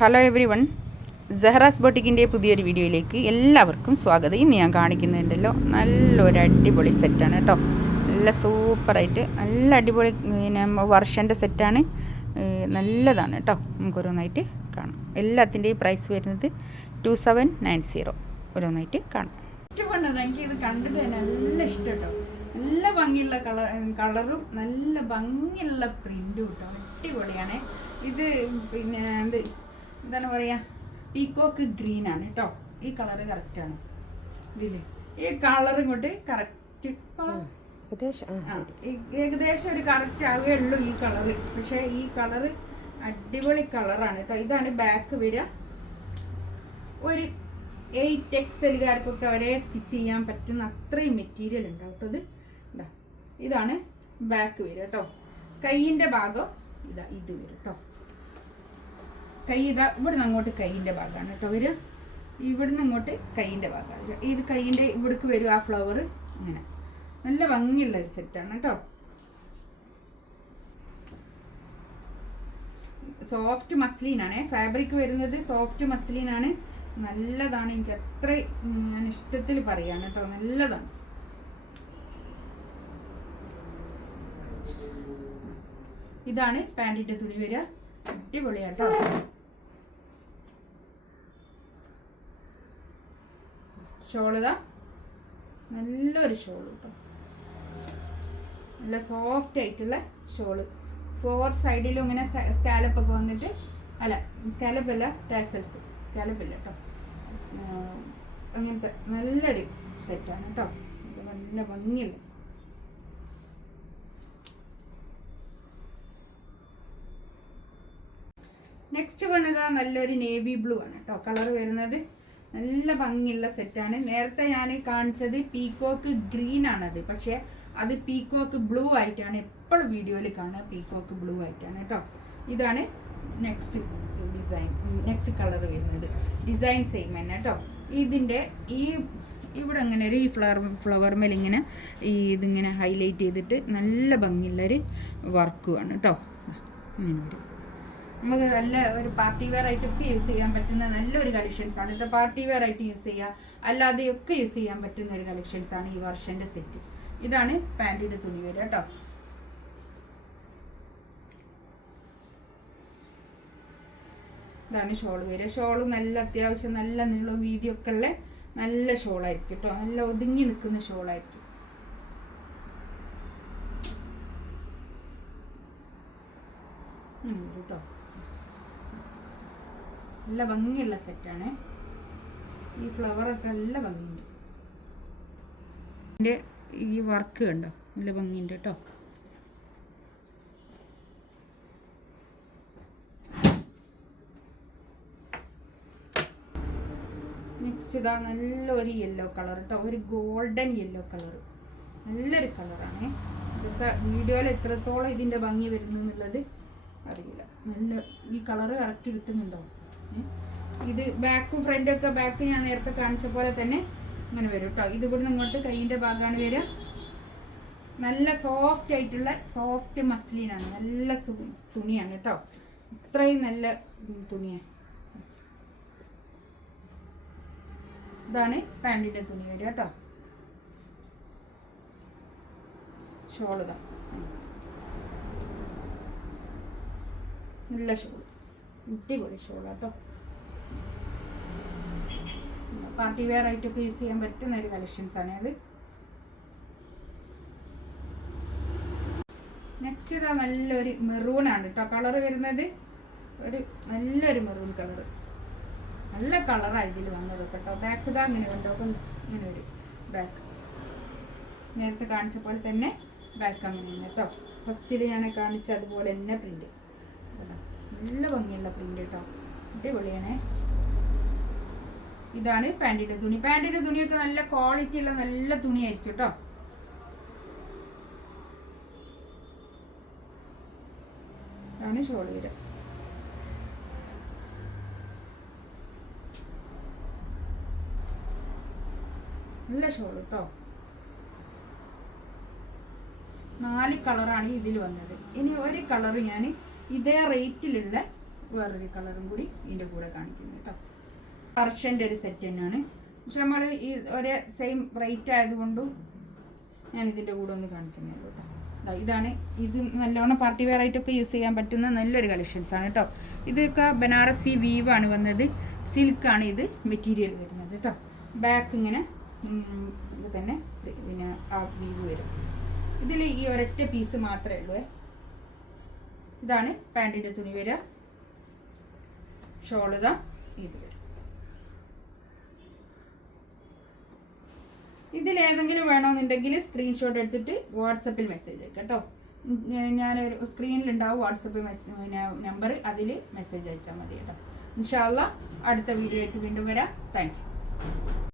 Hello every one, Zehra's ബൊട്ടിക്കിൻ്റെ പുതിയൊരു വീഡിയോയിലേക്ക് എല്ലാവർക്കും സ്വാഗതം. ഇന്ന് ഞാൻ കാണിക്കുന്നുണ്ടല്ലോ നല്ലൊരു അടിപൊളി സെറ്റാണ് കേട്ടോ. നല്ല സൂപ്പറായിട്ട് നല്ല അടിപൊളി പിന്നെ വർഷൻ്റെ സെറ്റാണ്. നല്ലതാണ് കേട്ടോ. നമുക്കൊരോന്നായിട്ട് കാണാം. എല്ലാത്തിൻ്റെയും പ്രൈസ് വരുന്നത് 2790. ഓരോന്നായിട്ട് കാണാം. ഇഷ്ടപ്പെടുന്നത് എനിക്കിത് കണ്ടിട്ട് തന്നെ നല്ല ഇഷ്ടം കേട്ടോ. നല്ല ഭംഗിയുള്ള കളറും നല്ല ഭംഗിയുള്ള പ്രിൻറ്റും കേട്ടോ. അടിപൊളിയാണ് ഇത്. പിന്നെ എന്താണ് പറയുക, പീക്കോക്ക് ഗ്രീൻ ആണ് കേട്ടോ. ഈ കളറ് കറക്റ്റാണ് ഇതിൽ. ഈ കളറും കൊണ്ട് കറക്റ്റ് ഏകദേശം ഒരു കറക്റ്റ് ആവുകയേ ഉള്ളൂ ഈ കളറ്. പക്ഷേ ഈ കളറ് അടിപൊളി കളറാണ് കേട്ടോ. ഇതാണ് ബാക്ക് വരിക. ഒരു 8XLകാർക്കൊക്കെ അവരെ സ്റ്റിച്ച് ചെയ്യാൻ പറ്റുന്ന അത്രയും മെറ്റീരിയൽ ഉണ്ടാവും കേട്ടോ. ഇതാണ് ബാക്ക് വരിക കേട്ടോ. കൈയിൻ്റെ ഭാഗം ഇത് വരും കേട്ടോ. കൈ ഇവിടുന്ന് അങ്ങോട്ട് കൈയിൻ്റെ ഭാഗമാണ് കേട്ടോ വരിക. ഇവിടുന്ന് അങ്ങോട്ട് കൈയിൻ്റെ ഭാഗമാണ്. ഇത് കൈയിൻ്റെ ഇവിടേക്ക് വരും ആ ഫ്ലവർ. ഇങ്ങനെ നല്ല ഭംഗിയുള്ള ഒരു സെറ്റാണ് കേട്ടോ. സോഫ്റ്റ് മസ്ലിനാണ് ഫാബ്രിക് വരുന്നത്. സോഫ്റ്റ് മസ്ലിനാണ്. നല്ലതാണ്. എനിക്ക് അത്ര ഞാൻ ഇഷ്ടത്തിൽ പറയാണ് കേട്ടോ. നല്ലതാണ്. ഇതാണ് പാൻറ്റിൻ്റെ തുണി വരിക. അടിപൊളിയാട്ടോ. ഷോളിതാ നല്ലൊരു ഷോള് കേട്ടോ. നല്ല സോഫ്റ്റ് ആയിട്ടുള്ള ഷോള്. 4 സൈഡിലും ഇങ്ങനെ സ്കാലപ്പൊക്കെ വന്നിട്ട്, അല്ല സ്കാലപ്പല്ല, ടാസൽസ്. സ്കാലപ്പല്ല കേട്ടോ. അങ്ങനത്തെ നല്ലൊരു സെറ്റാണ് കേട്ടോ. നല്ല ഭംഗിയുള്ള. നെക്സ്റ്റ് വന്നത് നല്ലൊരു നേവി ബ്ലൂ ആണ് കേട്ടോ. കളർ വരുന്നത് നല്ല ഭംഗിയുള്ള സെറ്റാണ്. നേരത്തെ ഞാൻ കാണിച്ചത് പീക്കോക്ക് ഗ്രീൻ ആണത്. പക്ഷേ അത് പീക്കോക്ക് ബ്ലൂ ആയിട്ടാണ് എപ്പോഴും വീഡിയോയിൽ കാണുക. പീക്കോക്ക് ബ്ലൂ ആയിട്ടാണ് കേട്ടോ. ഇതാണ് നെക്സ്റ്റ് ഡിസൈൻ. നെക്സ്റ്റ് കളർ വരുന്നത് ഡിസൈൻ സെയിം തന്നെ കേട്ടോ. ഇതിൻ്റെ ഇവിടെ ഇങ്ങനെ ഒരു ഫ്ലവർ മേൽ ഇങ്ങനെ ഇതിങ്ങനെ ഹൈലൈറ്റ് ചെയ്തിട്ട് നല്ല ഭംഗിയുള്ളൊരു വർക്കുമാണ് കേട്ടോ. ഇങ്ങനെ വരും. നമുക്ക് നല്ല ഒരു പാർട്ടി വെയർ ആയിട്ടൊക്കെ യൂസ് ചെയ്യാൻ പറ്റുന്ന നല്ലൊരു കളക്ഷൻസ് ആണ് കേട്ടോ. പാർട്ടി വെയർ ആയിട്ട് യൂസ് ചെയ്യുക, അല്ലാതെയൊക്കെ യൂസ് ചെയ്യാൻ പറ്റുന്ന ഒരു കളക്ഷൻസ് ആണ് ഈ വർഷൻ്റെ സെറ്റ്. ഇതാണ് പാൻറ്റിൻ്റെ തുണി വരിക കേട്ടോ. ഇതാണ് ഷോൾ വരിക. ഷോള് നല്ല അത്യാവശ്യം നല്ല നീളവും വീതിയൊക്കെ ഉള്ള നല്ല ഷോളായിരിക്കും കേട്ടോ. നല്ല ഒതുങ്ങി നിൽക്കുന്ന ഷോളായിരിക്കും. കേട്ടോ. നല്ല ഭംഗിയുള്ള സെറ്റാണ്. ഈ ഫ്ലവറൊക്കെ നല്ല ഭംഗിയുണ്ട്. ഇതിൻ്റെ ഈ വർക്ക് കണ്ടോ, നല്ല ഭംഗിയുണ്ട് കേട്ടോ. നെക്സ്റ്റ് ഇതാ നല്ലൊരു യെല്ലോ കളർ കേട്ടോ. ഒരു ഗോൾഡൻ യെല്ലോ കളർ. നല്ലൊരു കളറാണ്. ഇതൊക്കെ വീഡിയോയിൽ എത്രത്തോളം ഇതിൻ്റെ ഭംഗി വരുന്നു എന്നുള്ളത് അറിയില്ല. നല്ല ഈ കളറ് കറക്റ്റ് കിട്ടുന്നുണ്ടോ. ഇത് ബാക്കും ഫ്രണ്ടും ഒക്കെ, ബാക്ക് ഞാൻ നേരത്തെ കാണിച്ച പോലെ തന്നെ ഇങ്ങനെ വരും കേട്ടോ. ഇത് ഇവിടുന്ന് ഇങ്ങോട്ട് കൈയിൻ്റെ ഭാഗമാണ് വരിക. നല്ല സോഫ്റ്റ് ആയിട്ടുള്ള സോഫ്റ്റ് മസ്ലിനാണ്. നല്ല തുണിയാണ് കേട്ടോ. ഇത്രയും നല്ല തുണിയാണ്. ഇതാണ് പാൻറ്റിൻ്റെ തുണി വരിക കേട്ടോ. ഷോളിതാ നല്ല ഷോൾ. അടിപൊളി ഷോളാട്ടോ. പാർട്ടി വെയർ ആയിട്ടൊക്കെ യൂസ് ചെയ്യാൻ പറ്റുന്ന ഒരു കളക്ഷൻസ് ആണ് അത്. നെക്സ്റ്റ് ഇതാ നല്ലൊരു മെറൂൺ ആണ് കേട്ടോ. കളർ വരുന്നത് ഒരു നല്ലൊരു മെറൂൺ കളർ. നല്ല കളറാണ് ഇതിൽ വന്നത് കേട്ടോ. ബാക്ക് ഇതാ ഇങ്ങനെ കണ്ടോ, ഇങ്ങനെ ഒരു ബാക്ക് നേരത്തെ കാണിച്ച പോലെ തന്നെ ബാക്ക് അങ്ങനെയാണ് കേട്ടോ. ഫസ്റ്റിൽ ഞാൻ കാണിച്ച അതുപോലെ തന്നെ പ്രിന്റ്. നല്ല ഭംഗിയുള്ള പ്രിന്റ് കേട്ടോ. അടിപൊളിയാണേ. ഇതാണ് പാൻറ്റിൻ്റെ തുണി. പാൻറ്റിൻ്റെ തുണിയൊക്കെ നല്ല ക്വാളിറ്റി ഉള്ള നല്ല തുണിയായിരിക്കും കേട്ടോ. ഇതാണ് ഷോൾ വരിക. നല്ല ഷോൾ കേട്ടോ. 4 കളറാണ് ഇതിൽ വന്നത്. ഇനി ഒരു കളർ ഞാൻ ഇതേ റേറ്റിലുള്ള വേറൊരു കളറും കൂടി ഇതിൻ്റെ കൂടെ കാണിക്കുന്നത് കേട്ടോ. പർഷ്യൻ്റെ ഒരു സെറ്റ് തന്നെയാണ്. പക്ഷെ നമ്മൾ ഈ ഒരേ സെയിം റേറ്റ് ആയതുകൊണ്ടും ഞാൻ ഇതിൻ്റെ കൂടെ ഒന്ന് കാണിക്കുന്നുള്ളൂ കേട്ടോ. ഇതാണ് ഇത് നല്ലോണം പാർട്ടി വെയർ ആയിട്ടൊക്കെ യൂസ് ചെയ്യാൻ പറ്റുന്ന നല്ലൊരു കളക്ഷൻസാണ് കേട്ടോ. ഇതൊക്കെ ബനാറസി വീവാണ് വന്നത്, സിൽക്കാണ് ഇത് മെറ്റീരിയൽ വരുന്നത് കേട്ടോ. ബാക്ക് ഇങ്ങനെ ഇത് തന്നെ പിന്നെ ആ വീവ് വരും. ഇതിൽ ഈ ഒരൊറ്റ പീസ് മാത്രമേ ഉള്ളൂ. ഇതാണ് പാൻറ്റിൻ്റെ തുണി വരിക. ഷോൾ ഇതാ ഇത് വരും. ഇതിലേതെങ്കിലും വേണമെന്നുണ്ടെങ്കിൽ സ്ക്രീൻഷോട്ട് എടുത്തിട്ട് വാട്സപ്പിൽ മെസ്സേജ് അയക്കാം കേട്ടോ. ഞാനൊരു സ്ക്രീനിലുണ്ടാവും വാട്സപ്പ് നമ്പർ, അതിൽ മെസ്സേജ് അയച്ചാൽ മതി കേട്ടോ. ഇൻഷാ അല്ലാഹ് അടുത്ത വീഡിയോ ആയിട്ട് വീണ്ടും വരാം. Thank you.